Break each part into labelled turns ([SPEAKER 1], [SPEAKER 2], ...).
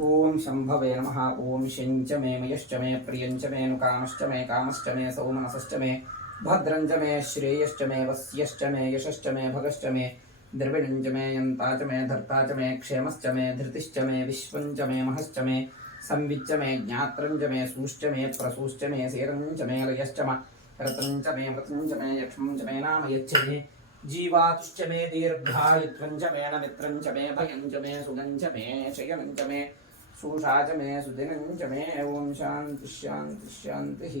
[SPEAKER 1] ॐ शम्भवे नम ओं शिंच मे मयश्च मे प्रियं मे नुकामश्च मे कामश्च मे सौमनसश्च मे भद्रंज मे श्रेयश्च मे वस्यश्च मे यशश्च मे भगश्च मे द्रविणंज मे यन्ता च मे धर्ता च मे क्षेमश्च मे धृतिश्च मे विश्वं मे महश्च मे संविच्च मे ज्ञात्रंज मे सूश्च मे प्रसूश्च मे शेरं मे लयश्च म रतंज मे मृतंज मे यक्षंज मे नाम यच्छ मे जीवातुश्च मे दीर्घायुत्वं च मेण मित्रं मे भयंज मे सुगंज मे शयनंज मे सुषा च मे सुदिन च मे। ॐ शांति शांति शान्तिः।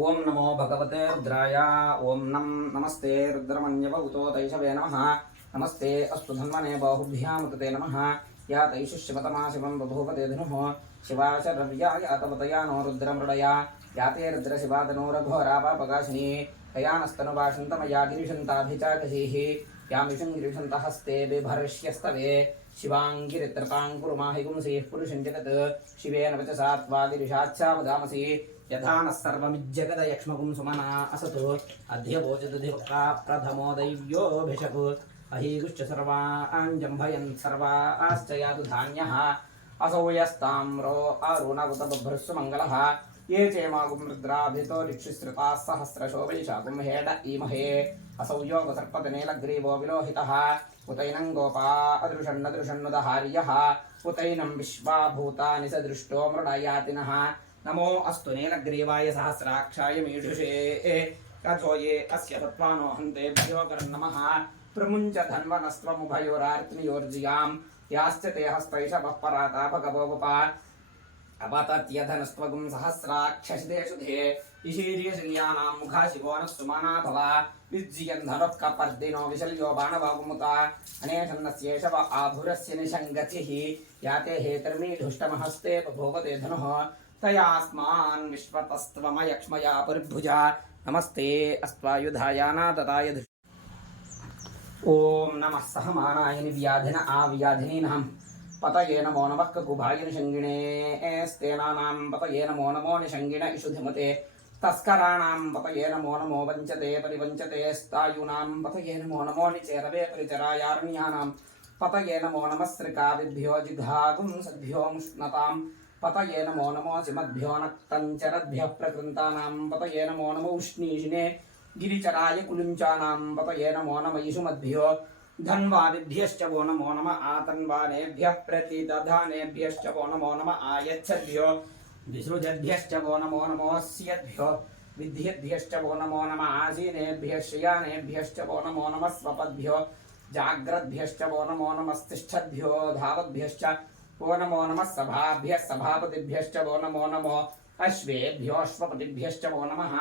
[SPEAKER 1] ओं नमो भगवते रुद्राय। ओं नम नमस्ते रुद्रमन्यव उतो तैषवे नमस्ते अस्तु धन्वने बाहुभ्यामुत नम। नमः या तैषुश्यपतमा शिवं शिव ते धनुः। शिवा अतवतया नो रुद्रमृडया। या ते रुद्रशिवादनोरघोरापापकाशिनी तया नस्तनुभाषन्तमया गिरिशन्ताभिचाकशीः यामिषं गिरिशन्तः हस्ते बिभर्ष्यस्तवे। जगत् शिवेन वचसा त्वा गिरिशाच्छा वदामसि यथा नः सर्वमिज्जगदयक्ष्मकुं सुमना असतु। अध्यवोचदधिवक्ता प्रथमो दैव्योऽभिषक्। अहीगुश्च सर्वाञ्जम्भयन् सर्वाश्च धान्यः। असौ यस्ताम्रो ये चेमागुं रुद्राभितो ऋक्षिश्रुताः सहस्रशो वैशाकुं हेड ईमहे असौ योगसर्पतनेलग्रीवो विलोहितः। उतैनं गोपा अदृशन्नदृशन्नुदहार्यः उतैनं विश्वा भूतानि स दृष्टो मृडयातिनः नमो अस्तु नीलग्रीवाय सहस्राक्षाय मीढुषे कथो ये अस्य तत्त्वानो हन्तेभ्यो करन्नमः प्रमुञ्च धन्वनस्त्वमुभयोरार्त्मियोर्जियाम्। याश्च ते हस्तैषवः पराता अपतत्यधनस्त्वगुं सहस्राक्षसिदेषु धे मुखा शिवो नः सुमना भव विज्जियन् धनुःकपर्दिनो विशल्यो निशङ्गतिः। याते धनुः। तयास्मान् विश्वतस्त्वमयक्ष्मया परिभुजा। नमस्ते अस्त्वायुधायानादताय धृ ॐ नमः सहमानाय निव्याधिन आव्याधिनीनां పతయే నమో నమ కుభాయనిషంగిణే స్తేనానాం పతయే నమో నమో నిషంగిణ ఇషుధిమతే తస్కరాణాం పతయే నమో నమో వంచతే పరివంచతే స్థాయూనాం పతయే నమో నమో నిచేరవే పరిచరాయారణ్యానాం పతయే నమో నమస్రికావిభ్యో జిఘాతుం సద్భ్యోముష్ణతాం పతయే నమో నమో సిమద్భ్యో నక్తంచరద్భ్య ప్రకృంతానాం పతయే నమో నమో ఉష్ణీషిణే గిరిచరాయ కులుంచానాం పతయే నమో నమ ఇషుమద్భ్యో धन्वादिभ्यश्च वो नमो नम। आतन्वानेभ्यः प्रतिदधानेभ्यश्च वो नमो नम। आयच्छद्भ्यो। विसृजद्भ्यश्च वो नमो नमोऽस्यद्भ्यो। विद्येभ्यश्च वो नमो नम। आसीनेभ्यः शयानेभ्यश्च वो नमो नमः। स्वपद्भ्यो। जाग्रद्भ्यश्च वो नमो नमस्तिष्ठद्भ्यो धावद्भ्यश्च वो नमो नमः। सभाभ्यः सभापतिभ्यश्च वो नमो नमो। अश्वेभ्यो। अश्वपतिभ्यश्च वो नमः।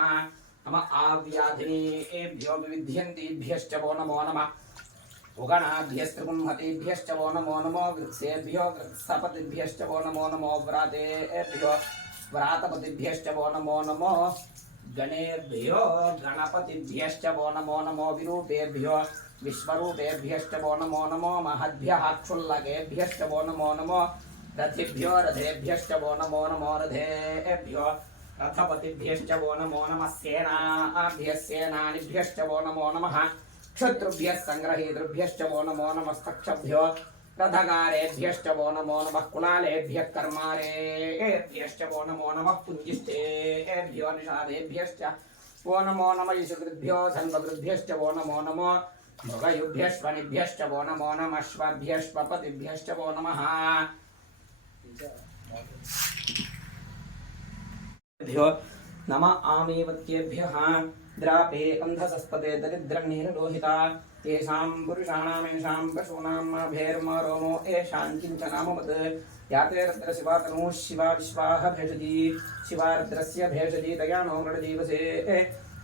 [SPEAKER 1] नम आव्याधिनेभ्यो। विविध्यन्तीभ्यश्च वो नमो नमः। उगणाभ्यस्त्रिपुंहतीभ्यश्च वो नमो नमो वृत्सेभ्यो, वृत्सपतिभ्यश्च वो नमो नमो व्रातेभ्यो, व्रातपतिभ्यश्च वो नमो नमो गणेभ्यो, गणपतिभ्यश्च वो नमो नमो विरूपेभ्यो, विश्वरूपेभ्यश्च वो नमो नमो महद्भ्यः क्षुल्लकेभ्यश्च वो नमो नमो रथिभ्यो, रथेभ्यश्च वो नमो नमो रथेभ्यो, रथपतिभ्यश्च वो नमो नमः सेनाभ्यः सेनानिभ्यश्च वो नमो नमः क्षत्रुभ्यः सङ्ग्रहेतृभ्यश्च वो नमो नमस्तक्षभ्यो। रथगारेभ्यश्च वो नमो नमः कुलालेभ्यः कर्मारेभ्यश्च वो नमो नमः पुञ्जिष्ठेभ्यो, निषादेभ्यश्च वो नमो नम यशुकृभ्यो धन्वकृभ्यश्च वो नमो नमो मृगयुभ्यश्वनिभ्यश्च वो नमो नमः श्वभ्यश्वपतिभ्यश्च वो नमः। नम आमेवत्येभ्यः। द्रापे अन्धसस्पते दरिद्रनीरलोहिता येषां पुरुषाणामेषां पशूनां भेर्मरोमो येषां किञ्चनामवत् याते रुद्रशिवातनुः शिवा विश्वाः भेषजी। शिवा रुद्रस्य भेषजी तया नो मृडजीवसे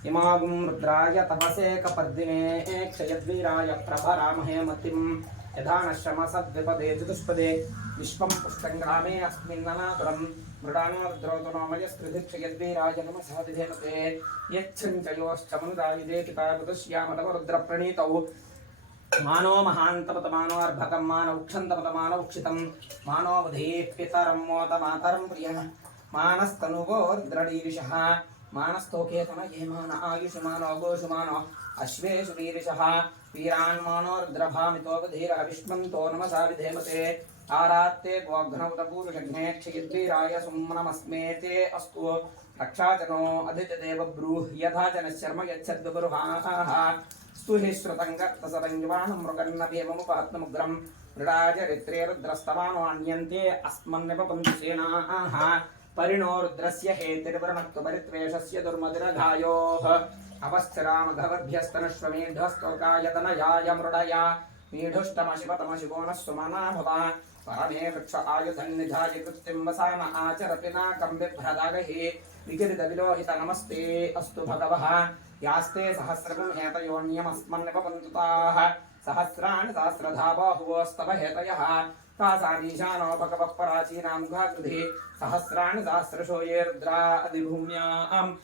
[SPEAKER 1] इमागुं रुद्राय तपसे कपर्दिने। क्षयद्वीराय प्रभरामहे मतिं यथा चतुष्पदे, विश्वं पुष्टङ्ग्रामे अस्मिन्ननातुरं यच्छञ्चयोश्चमनुदायुधे पिताबुधश्यामलवरुद्रप्रणीतौ मानो महान्तपतमानो अर्भकं मानौ क्षन्तपतमानौ क्षितं मानो वधेः पितरं मोदमातरं प्रियः। मानस्तोकेतन ये मान అశ్వేషు వీరిష వీరాన్మానోరుద్రభామితోపధీర విష్మంతో నమసా విధేమతే ఆరాత్తే గోఘ్నముతపూరుషఘ్నే క్షయద్వీరాయ సుమ్నమస్మేతే అస్తు రక్షాచనో అధితదేవ బ్రూహ్యథాచన శర్మ యచ్చద్విబరుహాః స్తుహి శ్రుతంగర్తసరంగివాణం మృగన్నవేమముపాత్మముగ్రం మృడాజరిత్రే రుద్రస్తవాను అన్యంతే అస్మన్నిపపంచు సేనాః श्रुतं कर्तसरङ्गिवाणं मृगन्न भीममुपात्ममुग्रम् मृडाचरित्रे रुद्रस्तवानुवाण्यन्ते अस्मन्निपपन्तु सेनाः परिणो रुद्रस्य हेतिर्वृणक्तुपरित्वेषस्य दुर्मधुरघायोः अवस्थिरामघवद्भ्यस्तनश्वमेढस्तोकायतनयाय मृडया मीढुष्टमशिपतमशिवो नः सुमना भव परमे वृक्ष आयुधन्निधाय कृत्तिं वसान आचरति नाकं बिभ्रदागहि विकिरितविलोहित नमस्ते अस्तु भगवः। यास्ते सहस्रगुं सहस्राणि सहस्रधा बाहुवोस्तव हेतयः तासामीशानोपकवः पराचीनां घाकृधि सहस्राणि सहस्रशो ये रुद्रा अधिभूम्याम्।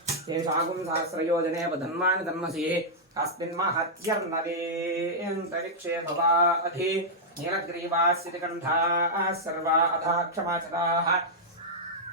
[SPEAKER 1] सहस्रयोजने वधन्वानि तन्मसि। अस्मिन् महत्यर्नवेऽन्तरिक्षे भवा अधि नीलग्रीवास्यतिकण्ठाः सर्वा अधा क्षमाचराः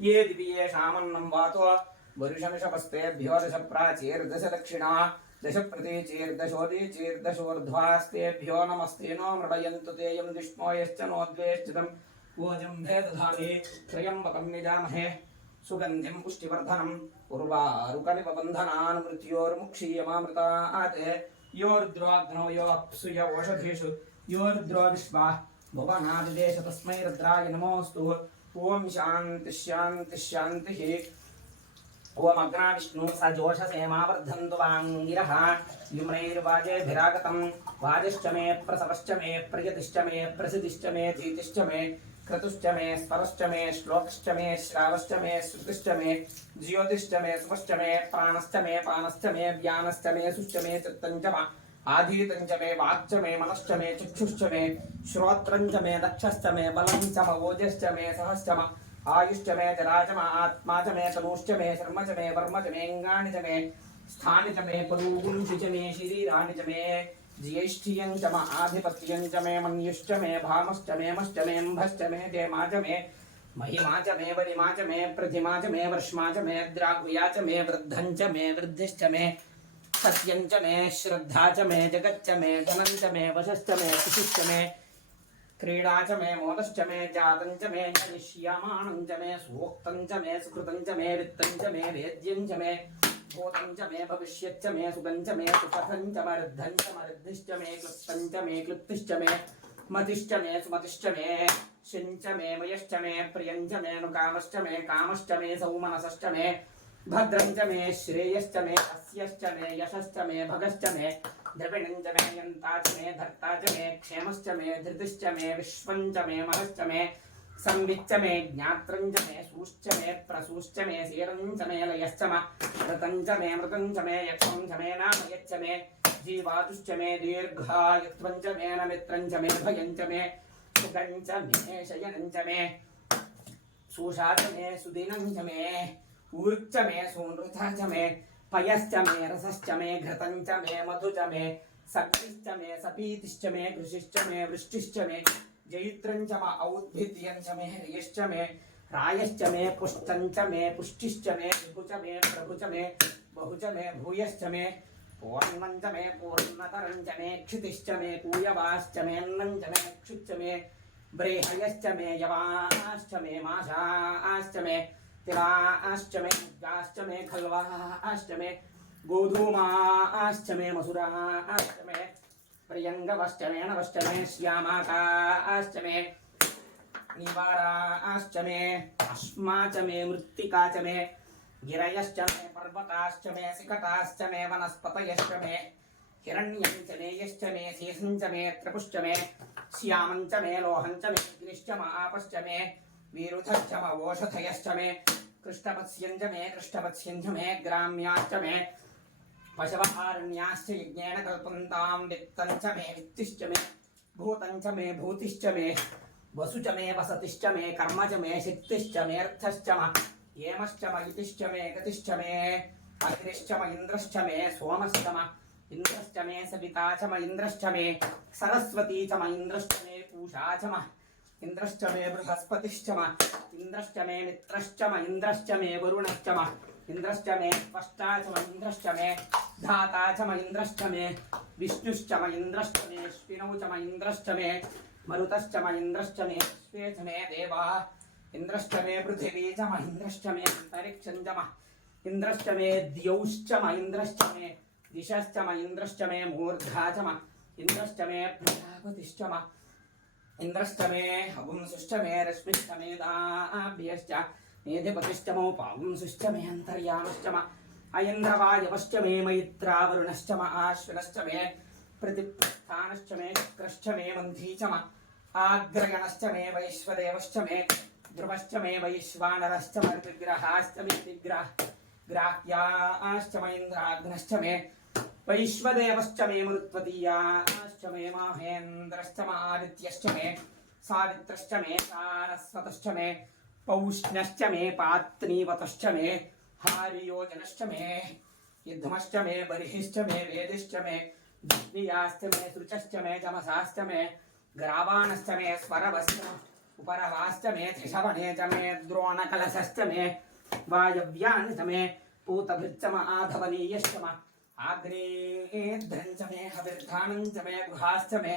[SPEAKER 1] ये दिवि येषामन्नं वातो। वरुषमिषपस्तेभ्यो दश प्राचीर्दश दक्षिणा दश प्रतीचीर्दशोदीचीर्दशोर्ध्वास्तेभ्यो नमस्ते नो मृडयन्तु तेयं विष्णो यश्च नोद्वेष्टितं पूजं भेदधाने त्र्यम्बकं निजामहे। सुगन्धिं पुष्टिवर्धनम् उर्वारुकनिपबन्धनान् मृत्योर्मुक्षीयमामृतात्। यो रुद्रोऽग्नौ यो अप्सु य ओषधीषु। यो विश्वा भुवनादिदेश तस्मै रुद्राय नमोऽस्तु। ॐ शान्तिः शान्तिः शान्तिः ओमग्ना विष्णु स जोषसेमावर्धन्तु वाङ्गिरः युम्नैर्वाजेभिरागतं वाजिश्च मे प्रसवश्च मे प्रियतिश्च मे प्रसिद्धिश्च मे धीतिश्च मे क्रतुश्च मे स्वरश्च मे श्लोकश्च मे श्रावश्च मे श्रुतिश्च मे ज्योतिश्च मे सुपश्च मे प्राणश्च मे पानश्च मे व्यानश्च मे सुश्च मे चित्तञ्च आधीतं मे वाक्च मे मनश्च मे चक्षुश्च मे श्रोत्रं मे दक्षश्च मे बलं च म मे सहश्च म मे जरा म आत्मा च मे तनूश्च मे शर्म च मे वर्म च मेऽङ्गानि च मे स्थानि च मे परूगुंषि च मे शरीराणि च मे ज्येष्ठियं च म च मे मन्युश्च मे भामश्च मे मश्च मे देमा च मे महिमा च मे वरिमा च मे प्रतिमा च मे वर्ष्मा च मे द्रागुया च मे वृद्धं च मे वृद्धिश्च मे सत्यं च मे श्रद्धा च मे जगच्च मे धनं च मे वशश्च मे कुशिश्च मे क्रीडा च मे मोदश्च मे जातं च मे जनिष्यमाणं च मे सूक्तं च मे सुकृतं च मे वित्तं च मे वेद्यं च मे भूतं च मे भविष्यच्च मे सुगं च मे सुपथं च मरुद्धं च मरुद्धिश्च मे क्लुप्तं च मे क्लुप्तिश्च मे मतिश्च मे सुमतिश्च मे शिञ्च मे मयश्च मे प्रियं च मे नुकामश्च मे कामश्च मे सौमनसश्च मे भद्रं च मे श्रेयश्च मे अस्यश्च मे यशश्च मे भगश्च मे द्रविणं च मे यन्ता च मे धर्ता च मे क्षेमश्च मे धृतिश्च मे विश्वं च मे महश्च मे संविच्च मे ज्ञात्रं च मे सूश्च मे प्रसूश्च मे सीरं च मे लयश्च म ऋतं च मे मृतं च मे यक्षं च मे नामयच्च मे जीवातुश्च मे दीर्घायुत्वं च मे नमित्रं च मे भयं च मे सुखं च मे शयनं च मे सूषा च मे सुदिनं च मे ऊर्च मे सूनृथा च मे पयश्च मे रसश्च मे घृतं मे मधु मे शक्तिश्च मे सपीतिश्च मे कृषिश्च मे वृष्टिश्च मे जैत्रं च म औद्भिद्यं मे हरियश्च मे रायश्च मे पुष्टं मे पुष्टिश्च मे च मे प्रभु मे बहु मे भूयश्च मे पूर्णं मे पूर्णतरं मे क्षितिश्च मे पूयवाश्च च मे क्षुच्च मे ब्रेहयश्च मे यवाश्च मे माशाश्च मे तिलाश्च मे मुग्गाश्च मे खल्वाश्च मे गोधूमाश्च मे मसुराश्च मे प्रियङ्गवश्च मे नवश्च मे श्यामाकाश्च मे निवाराश्च मे अश्मा च गिरयश्च मे पर्वताश्च मे सिकटाश्च मे वनस्पतयश्च मे हिरण्यं च मे मे शेषं च मे त्रपुश्च मे श्यामं च मे लोहं च मे अग्निश्च म मे वीरुधश्च म ओषधयश्च मे कृष्णपत्स्यं च मे कृष्णपत्स्यं मे ग्राम्याश्च मे पशवहारण्याश्च यज्ञेन कल्पन्तां वित्तं च मे वित्तिश्च मे भूतं च मे भूतिश्च मे वसु च मे वसतिश्च मे कर्म च मे शक्तिश्च मेऽर्थश्च म येमश्च म मे गतिश्च मे अग्निश्च म इन्द्रश्च मे सोमश्च म इन्द्रश्च मे सविता च म इन्द्रश्च मे सरस्वती च म इन्द्रश्च मे पूषा च म इन्द्रश्च मे बृहस्पतिश्च म इन्द्रश्च मे मित्रश्च म इन्द्रश्च मे वरुणश्च म इन्द्रश्च मे त्वष्टा च म इन्द्रश्च मे धाता च म इन्द्रश्च मे विष्णुश्च म इन्द्रश्च मे अश्विनौ च म इन्द्रश्च मे मरुतश्च म इन्द्रश्च मे च मे देवाः इन्द्रश्च मे पृथिवी च म इन्द्रश्च मे अन्तरिक्षं च म इन्द्रश्च मे द्यौश्च म इन्द्रश्च मे दिशश्च म इन्द्रश्च मे मूर्धा च म इन्द्रश्च मे प्रजापतिश्च इन्द्रश्च मे अपुंसुश्च मे रश्मिश्च मे दाभ्यश्च मेधिपतिश्च मौपापुंसुश्च मे अन्तर्यामश्च म अयन्द्रवायवश्च मे मैत्रावरुणश्च म आश्विनश्च मे प्रतिप्रस्थानश्च मे शुक्रश्च मे मन्धी वैश्वदेवश्च मे मरुत्वतीयाश्च मे माहेन्द्रश्च म आदित्यश्च मे, सावित्रश्च मे, सारस्वतश्च मे मे मे, हारियोजनश्च मे युद्धमश्च मे बर्हिश्च मे, वेदिश्च मे मे मे मे, ग्रावाणश्च मे, स्वरवश्च उपरवाश्च मे त्रिशवणे च मे, द्रोणकलशश्च मे च म आग्नेयेन्द्रं च मे हविर्धानं च मे गुहाश्च मे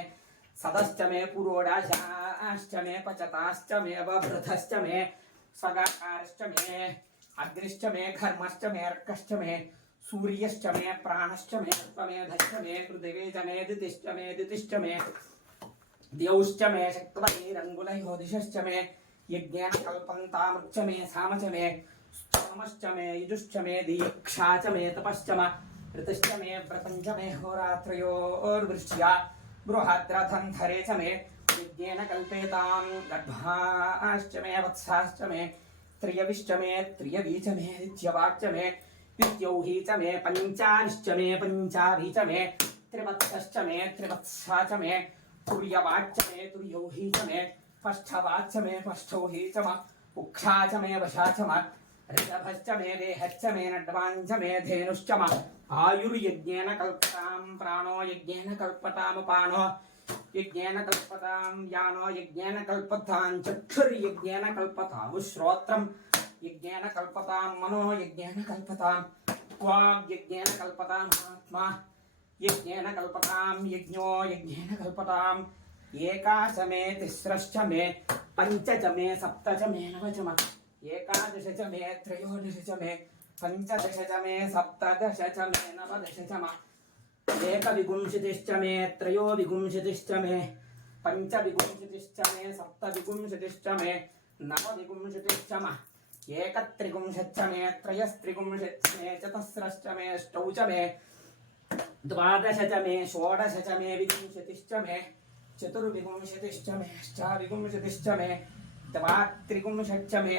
[SPEAKER 1] सदश्च मे पुरोडाशाश्च मे पचताश्च मे बभृथश्च मे स्वगाकारश्च मे अग्निश्च मे घर्मश्च मे अर्कश्च मे सूर्यश्च मे प्राणश्च मे त्वमेधश्च मे पृथिवी च मे दितिश्च मे दितिश्च मे द्यौश्च मे शक्वैरङ्गुलयोदिशश्च मे यज्ञेन कल्पन्तामृच्च मे साम च मे स्तोमश्च मे युजुश्च मे दीक्षा च मे तपश्च म ऋतश्च मे व्रतं च मे होरात्रयोर्वृष्ट्या बृहद्रथन्धरे च मे यज्ञेन कल्पेतां गर्भाश्च मे वत्साश्च मे त्रियविश्च मे त्रियवी च मे नित्यवाक्च मे विद्यौही च मे पञ्चाविश्च मे पञ्चावी च मे त्रिवत्सश्च मे त्रिवत्सा च मे तुर्यवाच्च मे तुर्यौही च मे पष्ठवाच्च मे पष्ठौही च म उक्षा च मे वशा च म ऋषभश्च आयुर्यज्ञेन कल्पतां प्राणो यज्ञेन कल्पतामुपानो यज्ञेन कल्पतां यानो यज्ञेन कल्पतां चक्षुर्यज्ञेन कल्पतामु श्रोत्रं यज्ञेन कल्पतां मनो यज्ञेन कल्पतां वाग्यज्ञेन कल्पताम् आत्मा यज्ञेन कल्पतां यज्ञो यज्ञेन कल्पताम् एकाच मे तिस्रश्च मे पञ्च च मे सप्त च मे नव च एकादश च मे त्रयोदश च मे पञ्चदश च सप्तदश च नवदश च म एकविंशतिश्च मे त्रयोविंशतिश्च मे पञ्चविंशतिश्च मे सप्तविंशतिश्च मे नवविंशतिश्च म एकत्रिंशच्च मे त्रयस्त्रिंशच्च मे चतस्रश्च मे अष्टौ च मे द्वादश च मे षोडश च मे विंशतिश्च मे चतुर्विंशतिश्च मे अष्टाविंशतिश्च मे द्वात्रिंशच्च मे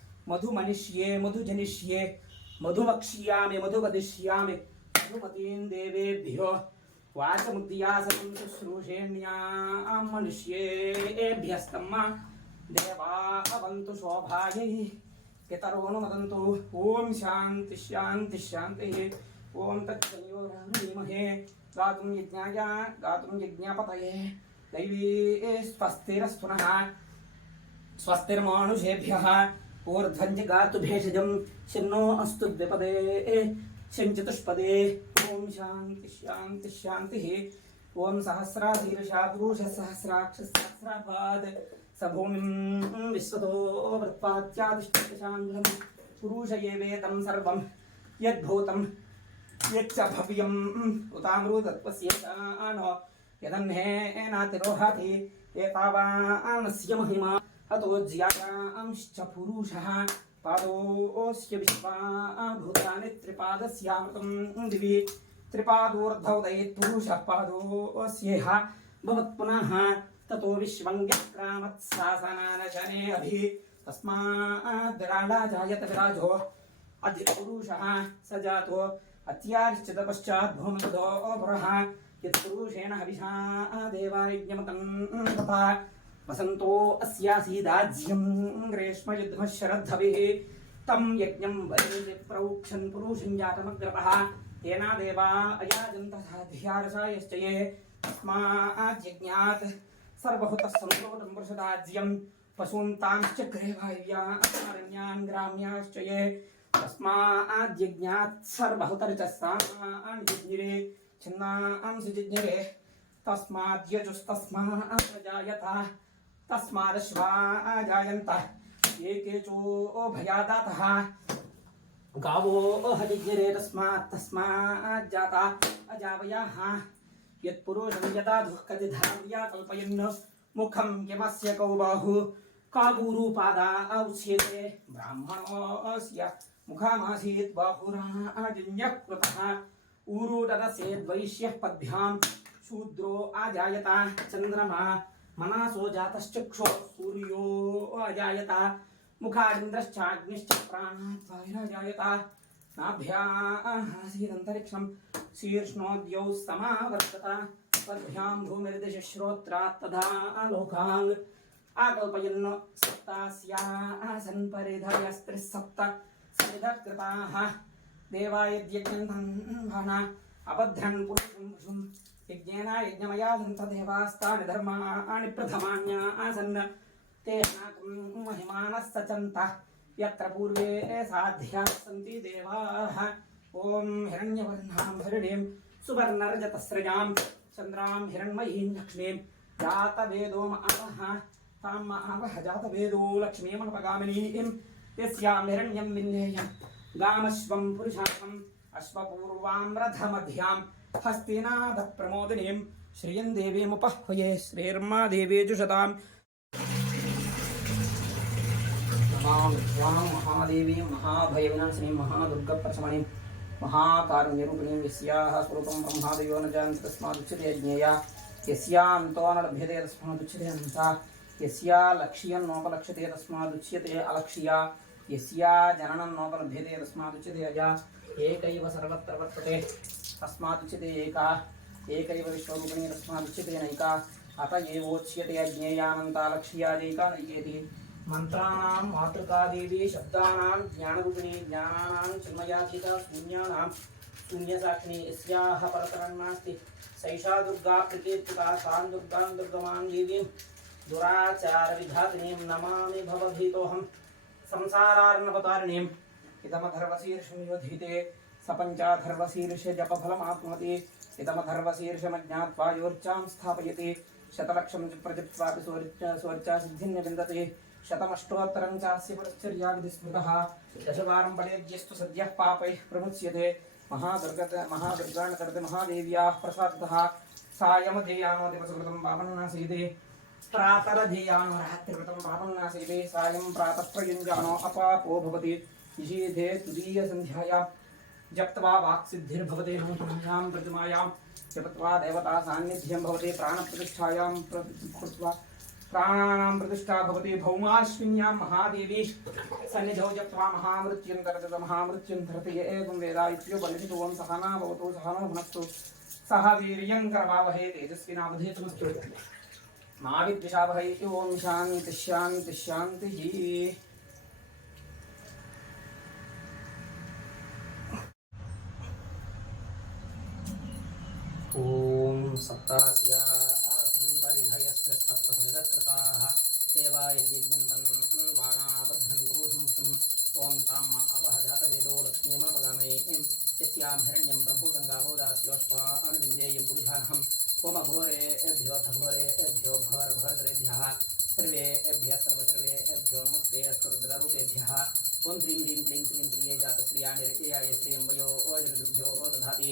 [SPEAKER 1] पृथिवीमातर्मामायुंसीर् मधुमनिष्ये, मधुजनिष्ये मधुवक्ष्यामि मधुवदिष्यामि। मधुमतीं देवेभ्यो वाचमुद्यासनं शुश्रूषेण्यां मनुष्येभ्यस्तम्। देवा भवन्तु शोभायै पितरो नु वदन्तु, ॐ शान्ति शान्ति, शान्तिः। ॐ तत्संयोरामहे गातुं यज्ञाय, गातुं यज्ञपतये। दैवी स्वस्तिरस्तु नः स्वस्तिर्मानुषेभ्यः ऊर्ध्वञ्च गातु भेषजं शन्नो अस्तु द्विपदे शञ्चतुष्पदे ॐ शान्ति शान्ति, शान्तिः। ॐ सहस्राशीर्षा पुरुषसहस्राक्षसहस्रापाद स भूमिं विश्वतो वृत्पात्यादिष्टशाङ्गं पुरुष सर्वं यद्भूतं यच्च भव्यम् उतामृतत्वस्य नो यदह्नेनातिरोहति एतावानस्य महिमा। अतो ज्यायांश्च पुरुषः पादोऽस्य विश्वा भूतानि त्रिपादस्यामृतं दिवि त्रिपादोर्धौदयेत् पुरुषः पादोऽस्येह। भवत् पुनः ततो विश्वं व्यक्रामत्सासनानशने अभि तस्माद् जायत विराजो अधिपुरुषः स जातो। अत्यार्चित पश्चात् भूमिदो पुरः। यत्पुरुषेण हविषा देवायज्ञमतं तथा। वसन्तो अस्यासीदाज्यं ग्रीष्मयुद्धः शरद्धविः तं यज्ञं वैप्रौक्षन् पुरुषं जातमग्रतः तेना देवा अयाजन्तः धियारसायश्च ये तस्माज्यज्ञात् सर्वहुतः सन्तोटं वृषदाज्यं पशून्तांश्चक्रे वायव्यारण्यान् ग्राम्याश्च ये तस्माद्यज्ञात् सर्वहुतरितस्तान्यज्ञिरे छिन्नांसि जिज्ञिरे तस्माद्यजुस्तस्मात् प्रजायत। तस्मादश्वा जायन्त ये केचोभयादातः गावो हजिज्ञिरे तस्मात् यत्पुरुषं यदा कल्पयन् मुखं ब्राह्मणोऽस्य मुखमासीत् बाहुराजन्यः कृतः। ऊरुटरसेद्वैश्यः पद्भ्यां शूद्रो आजायत। चन्द्रमा मनासो जातश्चक्षो सूर्यो अजायत मुखादिन्द्रश्चाग्निश्च प्राणात् नाभ्यासीदन्तरिक्षं शीर्ष्णोद्यौ समावर्तत। पद्भ्यां लोकाङ् आकल्पयन् सप्तास्यासन् परिधयस्त्रिः सप्त पुरुषं यज्ञेन यज्ञमया दन्तदेवास्तानि धर्माणि प्रथमान्या आसन् तेन महिमानः सचन्तः यत्र पूर्वे साध्याः सन्ति देवाः। ॐ हिरण्यवर्णां हरिणीं सुवर्णरजतस्रजां चन्द्रां हिरण्मयीं लक्ष्मीं जातवेदो आवः तां आवः जातवेदो लक्ष्मीमनुपगामिनीं यस्यां हिरण्यं गामश्वं पुरुषार्थम् अश्वपूर्वां रथमध्यां हस्तिनादप्रमोदिनीं श्रियं देवीमुपह्वये श्रीर्मा देवीजुषताम् महां महादेवी, महाभयविनाशिनीं महादुर्गप्रशमनीं महाकारुण्यरूपिणीं यस्याः स्वरूपं ब्रह्मादयो न जानन्ति तस्मादुच्यते ज्ञेया यस्यान्तो न लभ्यते तस्मादुच्यते अनन्ता यस्या लक्ष्यं नोपलक्ष्यते तस्मादुच्यते अलक्ष्या। यस्या जननं नोपलभ्यते तस्मादुच्यते अजा। एकैव सर्वत्र वर्तते। तस्मादुच्यते एका एक विश्वरूपिणी तस्मादुच्यते नैका। अत एवोच्यते अज्ञेयानन्तालक्ष्यादैका नयेति मन्त्राणां, मातृकादेवी, शब्दानां, ज्ञानरूपिणी, ज्ञानानां चिन्मयाधिका शून्यानां, शून्यसाक्षिणी, यस्याः परतरन्नास्ति सैषा दुर्गा प्रकीर्तिका तां दुर्गां दुर्गमां देवीं, दुराचारविघातिनीं नमामि भवभीतोऽहं संसारार्णवतारिणीम् इदमधर्वशीर्षं योधीते सपञ्चाथर्वशीर्षजपफलमाप्नोति हितमथर्वशीर्षमज्ञात्वा योर्चां स्थापयति। शतलक्षं च शतलक्ष सोर्च सोर्चा सिद्धिं विन्दते शतमष्टोत्तरं चास्य पुरश्चर्याविधिस्मृतः। दशवारं पठेद्यस्तु पाप प्रमुच्य महादुर्ग महादुर्गत महादुर्गाणकर्त महादेव्याः प्रसाद सायमधेयानो दिवसकृतं पापं नासीते प्रातरधेयानो रात्रिकृतं पापं सायं प्रातः प्रयुञ्जानो अपापो भवति। निषेधे जप्त्वा वाक्सिद्धिर्भवति नूतनायां प्रतिमायां जपत्वा देवता सान्निध्यं भवति प्राणप्रतिष्ठायां कृत्वा, प्राणानां प्रतिष्ठा भवति भौमाश्विन्यां महादेवी। सन्निधौ जप्त्वा महामृत्युन्तरत महामृत्युन्तरत य एवं वेदा इत्युपनिषदु ओं सहना भवतु सहनो भुनस्तु सह वीर्यं करवावहै तेजस्विनावधेतुमस्तु। मा विद्विषावहै ॐ शान्तिः शान्तिः शान्तिः। सप्तास्या सप्तसनिरकृताः सेवायज्ञन्तं बाणाबद्धं पुरुषं ॐ ताम् अवह जातवेदो लक्ष्मीमपगामनीं यस्यां हिरण्यं प्रभूतं गावो दास्योष्मानुविन्देयं पुरुषार्हम् ओमघोरेभ्योऽथ घोरेभ्यो घोर घोरतरेभ्यः सर्वेभ्यः सर्वसर्वेभ्यो नमस्ते रुद्ररूपेभ्यः ॐ ह्रीं ह्रीं क्लीं क्लीं प्रिये जातश्रियानिर्याय श्रियं वयो दधाति।